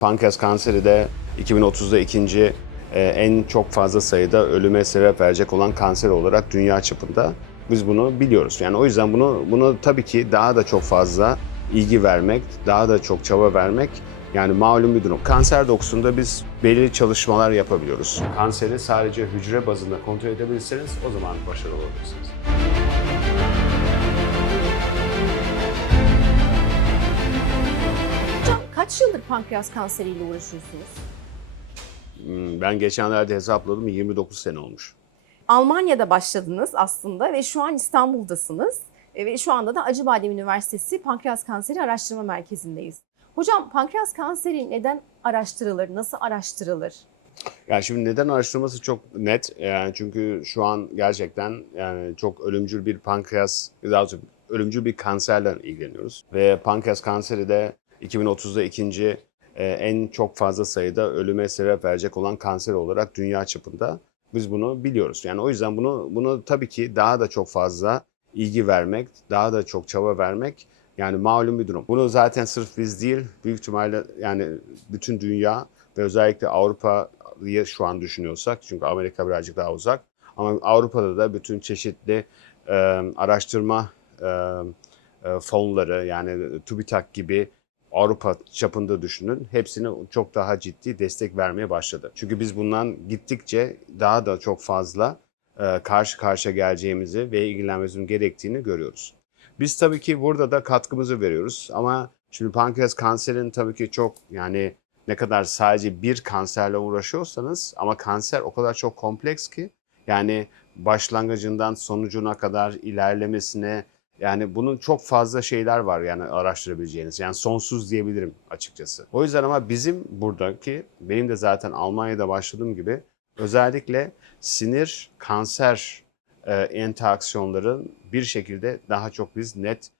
Pankreas kanseri de 2030'da ikinci en çok fazla sayıda ölüme sebep verecek olan kanser olarak dünya çapında biz bunu biliyoruz. Yani o yüzden bunu tabii ki daha da çok fazla ilgi vermek, daha da çok çaba vermek yani malum bir durum. Kanser dokusunda biz belirli çalışmalar yapabiliyoruz. Kanseri sadece hücre bazında kontrol edebilirseniz o zaman başarılı olabilirsiniz. Hocam kaç yıldır pankreas kanseriyle uğraşıyorsunuz? Ben geçenlerde hesapladım 29 sene olmuş. Almanya'da başladınız aslında ve şu an İstanbul'dasınız. Ve şu anda da Acıbadem Üniversitesi Pankreas Kanseri Araştırma Merkezi'ndeyiz. Hocam pankreas kanseri neden araştırılır, nasıl araştırılır? Yani şimdi neden araştırması çok net. Yani çünkü şu an gerçekten yani çok ölümcül bir pankreas, daha doğrusu ölümcül bir kanserle ilgileniyoruz. Ve pankreas kanseri de 2030'da ikinci en çok fazla sayıda ölüme sebep verecek olan kanser olarak dünya çapında biz bunu biliyoruz. Yani o yüzden bunu tabii ki daha da çok fazla ilgi vermek, daha da çok çaba vermek yani malum bir durum. Bunu zaten sırf biz değil, büyük ihtimalle yani bütün dünya ve özellikle Avrupa'yı şu an düşünüyorsak, çünkü Amerika birazcık daha uzak, ama Avrupa'da da bütün çeşitli e, araştırma fonları yani TÜBİTAK gibi Avrupa çapında düşünün, hepsine çok daha ciddi destek vermeye başladı. Çünkü biz bundan gittikçe daha da çok fazla karşı karşıya geleceğimizi ve ilgilenmemizin gerektiğini görüyoruz. Biz tabii ki burada da katkımızı veriyoruz ama şimdi pankreas kanserinin tabii ki çok yani ne kadar sadece bir kanserle uğraşıyorsanız ama kanser o kadar çok kompleks ki yani başlangıcından sonucuna kadar ilerlemesine yani bunun çok fazla şeyler var yani araştırabileceğiniz. Yani sonsuz diyebilirim açıkçası. O yüzden ama bizim buradaki benim de zaten Almanya'da başladığım gibi özellikle sinir kanser interaksiyonların bir şekilde daha çok biz net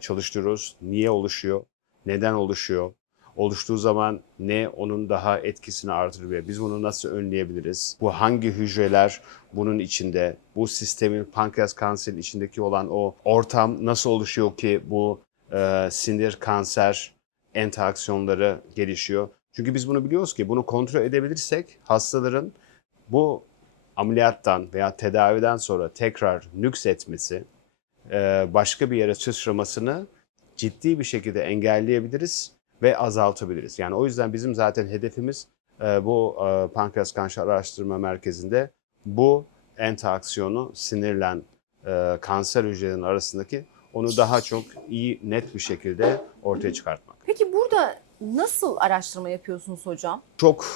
çalıştırıyoruz. Niye oluşuyor? Neden oluşuyor? Oluştuğu zaman ne onun daha etkisini artırır? Biz bunu nasıl önleyebiliriz? Bu hangi hücreler bunun içinde? Bu sistemin pankreas kanserinin içindeki olan o ortam nasıl oluşuyor ki bu sinir kanser interaksiyonları gelişiyor? Çünkü biz bunu biliyoruz ki bunu kontrol edebilirsek hastaların bu ameliyattan veya tedaviden sonra tekrar nüksetmesi, başka bir yere sıçramasını ciddi bir şekilde engelleyebiliriz ve azaltabiliriz. Yani o yüzden bizim zaten hedefimiz bu pankreas kanser araştırma merkezinde bu interaksiyonu sinirlen kanser hücrelerinin arasındaki onu daha çok iyi net bir şekilde ortaya çıkartmak. Peki burada nasıl araştırma yapıyorsunuz hocam? Çok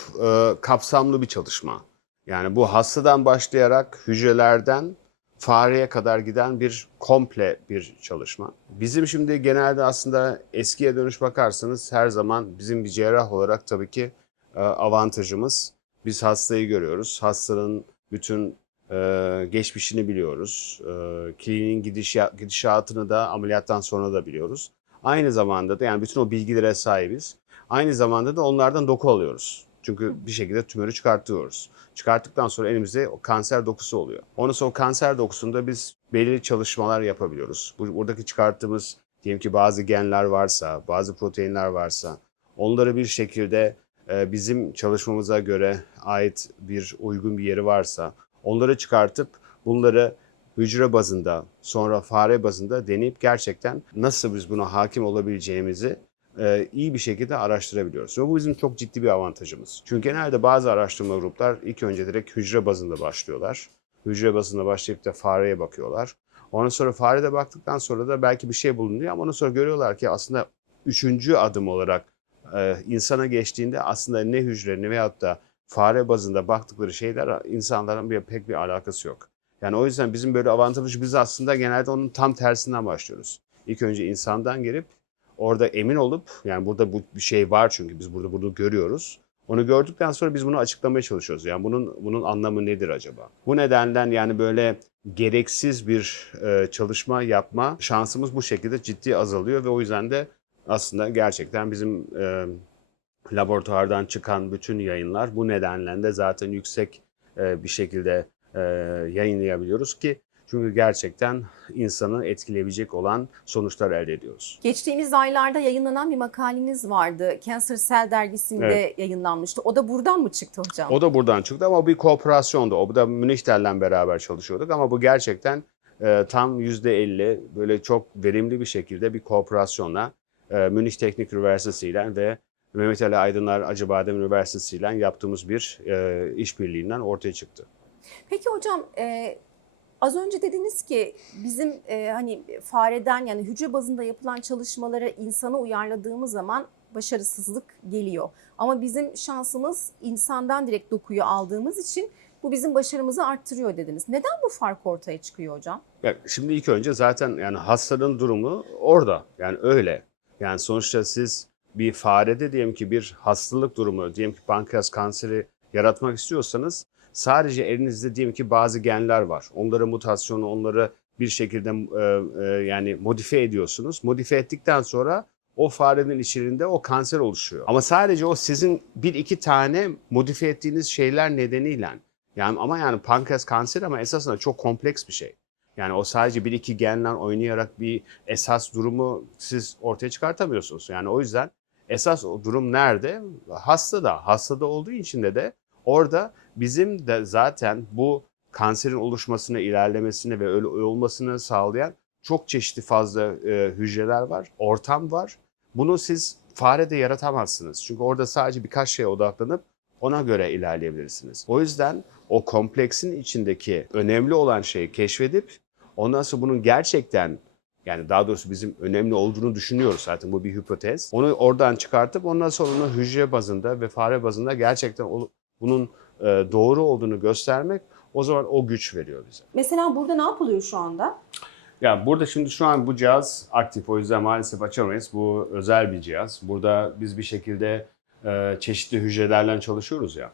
kapsamlı bir çalışma. Yani bu hastadan başlayarak hücrelerden fareye kadar giden bir komple bir çalışma. Bizim şimdi genelde aslında eskiye dönüş bakarsanız her zaman bizim bir cerrah olarak tabii ki avantajımız biz hastayı görüyoruz. Hastanın bütün geçmişini biliyoruz. Kliniğin gidişatını da ameliyattan sonra da biliyoruz. Aynı zamanda da yani bütün o bilgilere sahibiz. Aynı zamanda da onlardan doku alıyoruz. Çünkü bir şekilde tümörü çıkartıyoruz. Çıkarttıktan sonra elimizde o kanser dokusu oluyor. Ondan sonra o kanser dokusunda biz belirli çalışmalar yapabiliyoruz. Buradaki çıkarttığımız diyelim ki bazı genler varsa, bazı proteinler varsa onları bir şekilde bizim çalışmamıza göre ait bir uygun bir yeri varsa onları çıkartıp bunları hücre bazında sonra fare bazında deneyip gerçekten nasıl biz buna hakim olabileceğimizi iyi bir şekilde araştırabiliyoruz. Ve bu bizim çok ciddi bir avantajımız. Çünkü genelde bazı araştırma gruplar ilk önce direkt hücre bazında başlıyorlar. Hücre bazında başlayıp da fareye bakıyorlar. Ondan sonra farede baktıktan sonra da belki bir şey bulunuyor ama ondan sonra görüyorlar ki aslında üçüncü adım olarak insana geçtiğinde aslında ne hücre veyahut da fare bazında baktıkları şeyler insanların pek bir alakası yok. Yani o yüzden bizim böyle avantajımız biz aslında genelde onun tam tersinden başlıyoruz. İlk önce insandan gelip orada emin olup yani burada bu bir şey var çünkü biz burada bunu görüyoruz. Onu gördükten sonra biz bunu açıklamaya çalışıyoruz. Yani bunun anlamı nedir acaba? Bu nedenden yani böyle gereksiz bir çalışma yapma şansımız bu şekilde ciddi azalıyor ve o yüzden de aslında gerçekten bizim laboratuvardan çıkan bütün yayınlar bu nedenle de zaten yüksek bir şekilde yayınlayabiliyoruz ki Çünkü gerçekten insanı etkileyebilecek olan sonuçlar elde ediyoruz. Geçtiğimiz aylarda yayınlanan bir makaleniz vardı. Cancer Cell dergisinde yayınlanmıştı. O da buradan mı çıktı hocam? O da buradan çıktı ama bir kooperasyondu. O da Münih'lerle beraber çalışıyorduk ama bu gerçekten tam %50 böyle çok verimli bir şekilde bir kooperasyonla Münih Teknik Üniversitesi ile ve Mehmet Ali Aydınlar Acıbadem Üniversitesi ile yaptığımız bir işbirliğinden ortaya çıktı. Peki hocam, az önce dediniz ki bizim hani fareden, yani hücre bazında yapılan çalışmaları insana uyarladığımız zaman başarısızlık geliyor. Ama bizim şansımız insandan direkt dokuyu aldığımız için bu bizim başarımızı arttırıyor dediniz. Neden bu fark ortaya çıkıyor hocam? Ya şimdi ilk önce zaten yani hastanın durumu orada. Yani öyle. Yani sonuçta siz bir farede diyelim ki bir hastalık durumu, diyelim ki pankreas kanseri yaratmak istiyorsanız sadece elinizde diyelim ki bazı genler var. Onları mutasyonu, onları bir şekilde yani modifiye ediyorsunuz. Modifiye ettikten sonra o farenin içerisinde o kanser oluşuyor. Ama sadece o sizin bir iki tane modifiye ettiğiniz şeyler nedeniyle. Yani ama yani pankreas kanseri ama esasında çok kompleks bir şey. Yani o sadece bir iki genle oynayarak bir esas durumu siz ortaya çıkartamıyorsunuz. Yani o yüzden esas o durum nerede? Hastada. Hastada olduğu için de orada bizim de zaten bu kanserin oluşmasını, ilerlemesini ve öyle olmasını sağlayan çok çeşitli fazla hücreler var, ortam var. Bunu siz farede yaratamazsınız. Çünkü orada sadece birkaç şeye odaklanıp ona göre ilerleyebilirsiniz. O yüzden o kompleksin içindeki önemli olan şeyi keşfedip ondan sonra bunun gerçekten, yani daha doğrusu bizim önemli olduğunu düşünüyoruz zaten, bu bir hipotez. Onu oradan çıkartıp ondan sonra onu hücre bazında ve fare bazında gerçekten bunun doğru olduğunu göstermek, o zaman o güç veriyor bize. Mesela burada ne yapılıyor şu anda? Yani burada şimdi şu an bu cihaz aktif, o yüzden maalesef açamayız. Bu özel bir cihaz. Burada biz bir şekilde çeşitli hücrelerle çalışıyoruz ya.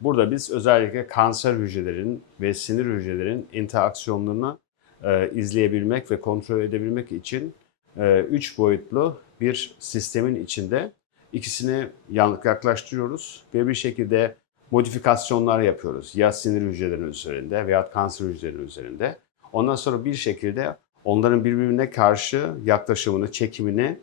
Burada biz özellikle kanser hücrelerinin ve sinir hücrelerinin interaksiyonlarını izleyebilmek ve kontrol edebilmek için 3 boyutlu bir sistemin içinde ikisini yaklaştırıyoruz ve bir şekilde modifikasyonlar yapıyoruz. Ya sinir hücrelerinin üzerinde veya kanser hücrelerinin üzerinde. Ondan sonra bir şekilde onların birbirine karşı yaklaşımını, çekimini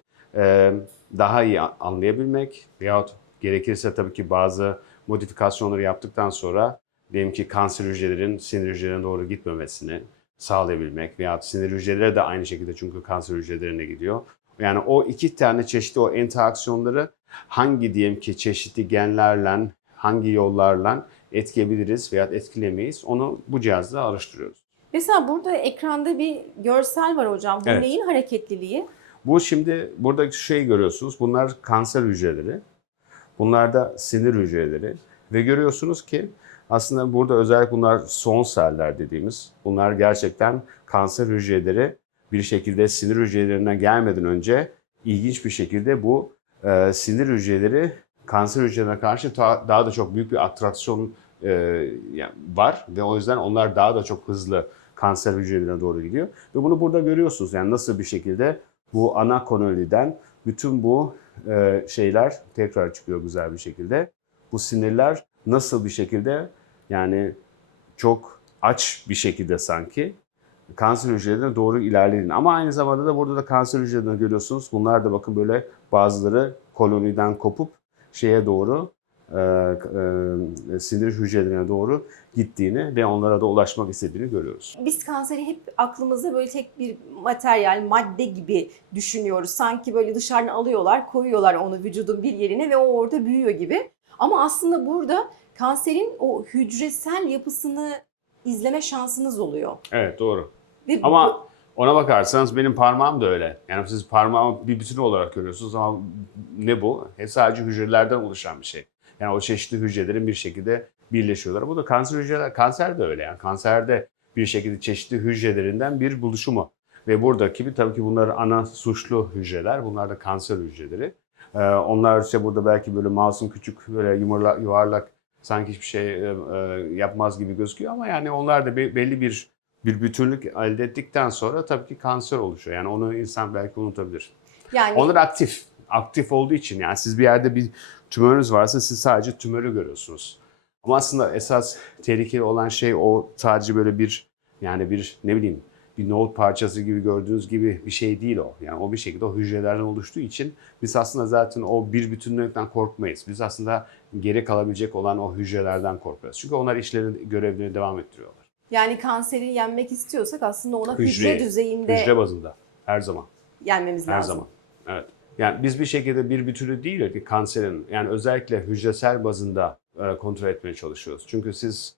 daha iyi anlayabilmek veyahut gerekirse tabii ki bazı modifikasyonları yaptıktan sonra diyelim ki kanser hücrelerin sinir hücrelerine doğru gitmemesini sağlayabilmek veyahut sinir hücreleri de aynı şekilde, çünkü kanser hücrelerine gidiyor. Yani o iki tane çeşitli o interaksiyonları hangi diyelim ki çeşitli genlerle, hangi yollarla etkileyebiliriz veya etkilemeyiz, onu bu cihazla araştırıyoruz. Mesela burada ekranda bir görsel var hocam. Bu Evet. neyin hareketliliği? Bu şimdi buradaki şeyi görüyorsunuz. Bunlar kanser hücreleri. Bunlar da sinir hücreleri. Ve görüyorsunuz ki aslında burada özellikle bunlar son seller dediğimiz. Bunlar gerçekten kanser hücreleri bir şekilde sinir hücrelerine gelmeden önce ilginç bir şekilde bu sinir hücreleri kanser hücrelerine karşı daha da çok büyük bir atraksiyon var. Ve o yüzden onlar daha da çok hızlı kanser hücrelerine doğru gidiyor. Ve bunu burada görüyorsunuz. Yani nasıl bir şekilde bu ana konoliden bütün bu şeyler tekrar çıkıyor güzel bir şekilde. Bu sinirler nasıl bir şekilde, yani çok aç bir şekilde sanki kanser hücrelerine doğru ilerlediğini. Ama aynı zamanda da burada da kanser hücrelerini görüyorsunuz. Bunlar da bakın böyle bazıları koloniden kopup şeye doğru sinir hücrelerine doğru gittiğini ve onlara da ulaşmak istediğini görüyoruz. Biz kanseri hep aklımızda böyle tek bir materyal, madde gibi düşünüyoruz. Sanki böyle dışarıdan alıyorlar, koyuyorlar onu vücudun bir yerine ve o orada büyüyor gibi. Ama aslında burada kanserin o hücresel yapısını izleme şansınız oluyor. Evet, doğru. Ve Ama ona bakarsanız benim parmağım da öyle. Yani siz parmağımı bir bütün olarak görüyorsunuz ama ne bu? Sadece hücrelerden oluşan bir şey. Yani o çeşitli hücrelerin bir şekilde birleşiyorlar. Bu da kanser hücreler, kanser de öyle yani. Kanserde bir şekilde çeşitli hücrelerinden bir buluşumu. Ve buradaki tabii ki bunlar ana suçlu hücreler. Bunlar da kanser hücreleri. Onlar işte burada belki böyle masum küçük böyle yuvarlak sanki hiçbir şey yapmaz gibi gözüküyor ama yani onlar da belli bir bütünlük elde ettikten sonra tabii ki kanser oluşuyor. Yani onu insan belki unutabilir. yani Onlar aktif. Aktif olduğu için, yani siz bir yerde bir tümörünüz varsa siz sadece tümörü görüyorsunuz. Ama aslında esas tehlikeli olan şey o sadece böyle bir Yani bir ne bileyim bir nohut parçası gibi gördüğünüz gibi bir şey değil o. Yani o bir şekilde o hücrelerden oluştuğu için biz aslında zaten o bir bütünlükten korkmayız. Biz aslında geri kalabilecek olan o hücrelerden korkuyoruz. Çünkü onlar işlerini, görevlerini devam ettiriyorlar. Yani kanseri yenmek istiyorsak aslında ona hücre Hücre düzeyinde hücre bazında her zaman. yenmemiz Her lazım. zaman. Evet. Yani biz bir şekilde bir bütünü değil ki kanserin yani özellikle hücresel bazında kontrol etmeye çalışıyoruz. Çünkü siz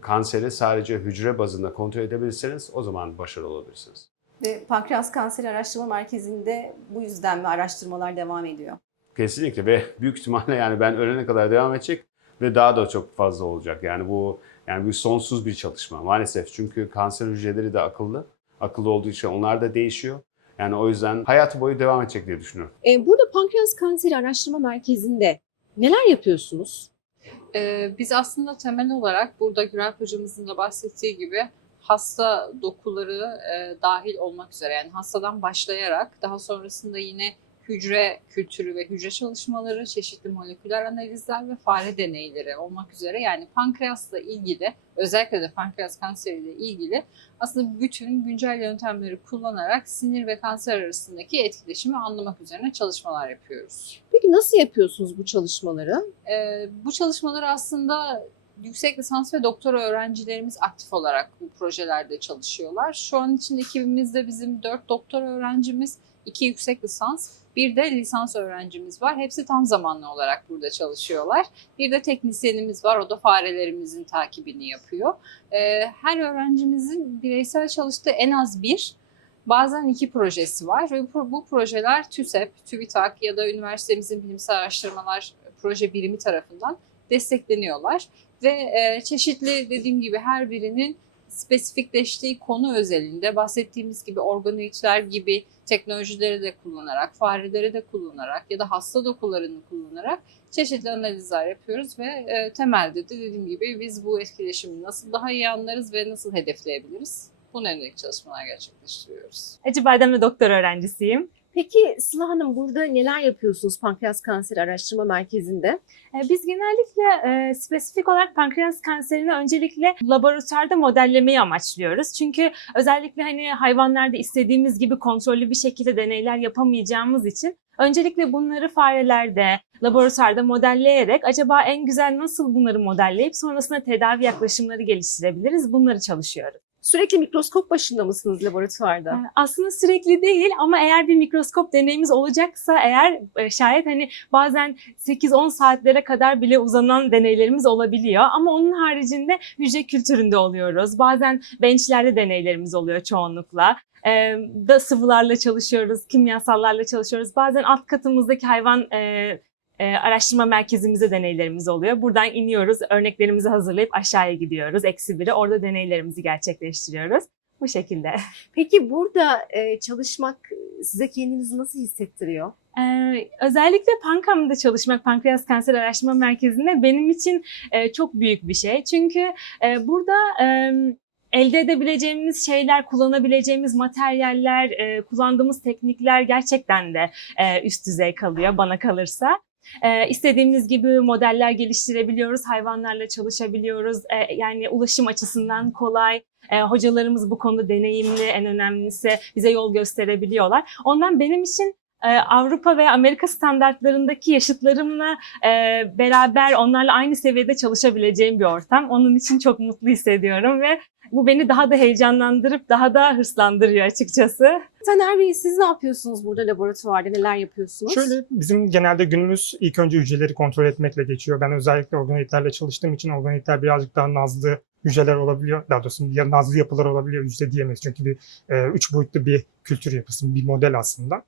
kanseri sadece hücre bazında kontrol edebilirseniz o zaman başarılı olabilirsiniz. Ve Pankreas Kanseri Araştırma Merkezi'nde bu yüzden mi araştırmalar devam ediyor? Kesinlikle ve büyük ihtimalle yani ben ölene kadar devam edecek ve daha da çok fazla olacak. Yani bu sonsuz bir çalışma maalesef. Çünkü kanser hücreleri de akıllı. Akıllı olduğu için onlar da değişiyor. Yani o yüzden hayatı boyu devam edecek diye düşünüyorum. Burada Pankreas Kanseri Araştırma Merkezi'nde neler yapıyorsunuz? Biz aslında temel olarak burada Güral hocamızın da bahsettiği gibi hasta dokuları dahil olmak üzere yani hastadan başlayarak daha sonrasında yine hücre kültürü ve hücre çalışmaları, çeşitli moleküler analizler ve fare deneyleri olmak üzere yani pankreasla ilgili özellikle de pankreas kanseriyle ilgili aslında bütün güncel yöntemleri kullanarak sinir ve kanser arasındaki etkileşimi anlamak üzerine çalışmalar yapıyoruz. Peki nasıl yapıyorsunuz bu çalışmaları? Bu çalışmaları aslında yüksek lisans ve doktora öğrencilerimiz aktif olarak bu projelerde çalışıyorlar. Şu an için ekibimizde bizim 4 doktora öğrencimiz, 2 yüksek lisans, bir de lisans öğrencimiz var. Hepsi tam zamanlı olarak burada çalışıyorlar. Bir de teknisyenimiz var, o da farelerimizin takibini yapıyor. Her öğrencimizin bireysel çalıştığı en az bir, bazen 2 projesi var ve bu projeler TÜSEP, TÜBİTAK ya da üniversitemizin bilimsel araştırmalar proje birimi tarafından destekleniyorlar. Ve çeşitli dediğim gibi her birinin spesifikleştiği konu özelinde bahsettiğimiz gibi organoidler gibi teknolojileri de kullanarak, fareleri de kullanarak ya da hasta dokularını kullanarak çeşitli analizler yapıyoruz ve temelde de dediğim gibi biz bu etkileşimi nasıl daha iyi anlarız ve nasıl hedefleyebiliriz? Buna yönelik çalışmalar gerçekleştiriyoruz. Acıbadem'de doktor öğrencisiyim. Peki Sıla Hanım burada neler yapıyorsunuz Pankreas Kanseri Araştırma Merkezi'nde? Biz genellikle spesifik olarak pankreas kanserini öncelikle laboratuvarda modellemeyi amaçlıyoruz. Çünkü özellikle hani hayvanlarda istediğimiz gibi kontrollü bir şekilde deneyler yapamayacağımız için öncelikle bunları farelerde, laboratuvarda modelleyerek acaba en güzel nasıl bunları modelleyip sonrasında tedavi yaklaşımları geliştirebiliriz bunları çalışıyoruz. Sürekli mikroskop başında mısınız laboratuvarda? Aslında sürekli değil ama eğer bir mikroskop deneyimiz olacaksa eğer şayet hani bazen 8-10 saatlere kadar bile uzanan deneylerimiz olabiliyor. Ama onun haricinde hücre kültüründe oluyoruz. Bazen benchlerde deneylerimiz oluyor çoğunlukla. Da sıvılarla çalışıyoruz, kimyasallarla çalışıyoruz. Bazen alt katımızdaki hayvan araştırma merkezimize deneylerimiz oluyor. Buradan iniyoruz, örneklerimizi hazırlayıp aşağıya gidiyoruz. -1'e orada deneylerimizi gerçekleştiriyoruz. Bu şekilde. Peki burada çalışmak size kendinizi nasıl hissettiriyor? Özellikle PANKAM'da çalışmak, Pankreas Kanser Araştırma Merkezi'nde benim için çok büyük bir şey. Çünkü burada elde edebileceğimiz şeyler, kullanabileceğimiz materyaller, kullandığımız teknikler gerçekten de üst düzey kalıyor bana kalırsa. İstediğimiz gibi modeller geliştirebiliyoruz, hayvanlarla çalışabiliyoruz. Yani ulaşım açısından kolay. Hocalarımız bu konuda deneyimli, en önemlisi bize yol gösterebiliyorlar. Ondan benim için Avrupa veya Amerika standartlarındaki yaşıtlarımla beraber onlarla aynı seviyede çalışabileceğim bir ortam. Onun için çok mutlu hissediyorum ve bu beni daha da heyecanlandırıp daha da hırslandırıyor açıkçası. Taner Bey siz ne yapıyorsunuz burada laboratuvarda? Neler yapıyorsunuz? Şöyle bizim genelde günümüz ilk önce hücreleri kontrol etmekle geçiyor. Ben özellikle organoidlerle çalıştığım için organoidler birazcık daha nazlı hücreler olabiliyor. Daha doğrusu nazlı yapılar olabiliyor. Hücre diyemeyiz çünkü bir 3 boyutlu bir kültür yapısı, bir model aslında.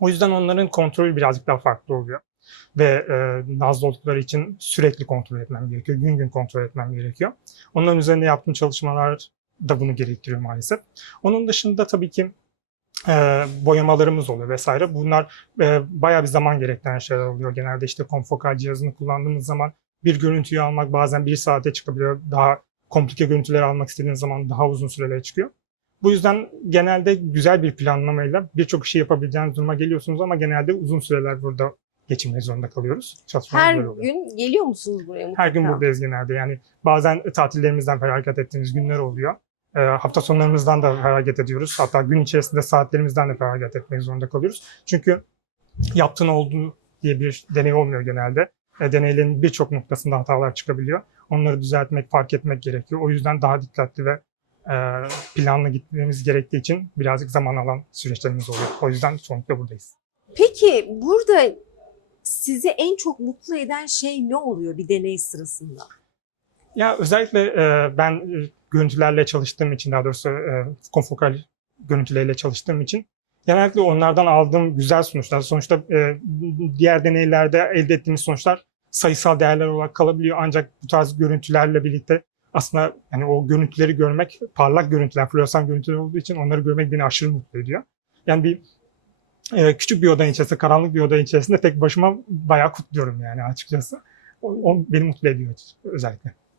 O yüzden onların kontrolü birazcık daha farklı oluyor. Ve nazlı oldukları için sürekli kontrol etmem gerekiyor. Gün gün kontrol etmem gerekiyor. Onların üzerinde yaptığım çalışmalar da bunu gerektiriyor maalesef. Onun dışında tabii ki boyamalarımız oluyor vesaire. Bunlar bayağı bir zaman gerektiren şeyler oluyor. Genelde işte konfokal cihazını kullandığımız zaman bir görüntüyü almak bazen 1 saate çıkabiliyor. Daha komplike görüntüleri almak istediğiniz zaman daha uzun sürelere çıkıyor. Bu yüzden genelde güzel bir planlamayla birçok şey yapabileceğiniz duruma geliyorsunuz ama genelde uzun süreler burada geçirmek zorunda kalıyoruz. Her gün geliyor musunuz buraya mutlaka? Her gün buradayız genelde. Yani bazen tatillerimizden feragat ettiğimiz günler oluyor. Hafta sonlarımızdan da feragat ediyoruz. Hatta gün içerisinde saatlerimizden de feragat etmek zorunda kalıyoruz. Çünkü yaptığın olduğu diye bir deney olmuyor genelde. Deneylerin birçok noktasında hatalar çıkabiliyor. Onları düzeltmek, fark etmek gerekiyor. O yüzden daha dikkatli ve planlı gitmemiz gerektiği için birazcık zaman alan süreçlerimiz oluyor. O yüzden çoğunlukla buradayız. Peki burada sizi en çok mutlu eden şey ne oluyor bir deney sırasında? Ya özellikle ben görüntülerle çalıştığım için, daha doğrusu konfokal görüntüleriyle çalıştığım için genellikle onlardan aldığım güzel sonuçlar, sonuçta diğer deneylerde elde ettiğimiz sonuçlar sayısal değerler olarak kalabiliyor. Ancak bu tarz görüntülerle birlikte aslında yani o görüntüleri görmek, parlak görüntüler, floresan görüntüler olduğu için onları görmek beni aşırı mutlu ediyor. Yani bir küçük bir odanın içerisinde, karanlık bir odanın içerisinde tek başıma bayağı kutluyorum yani açıkçası. O beni mutlu ediyor özellikle.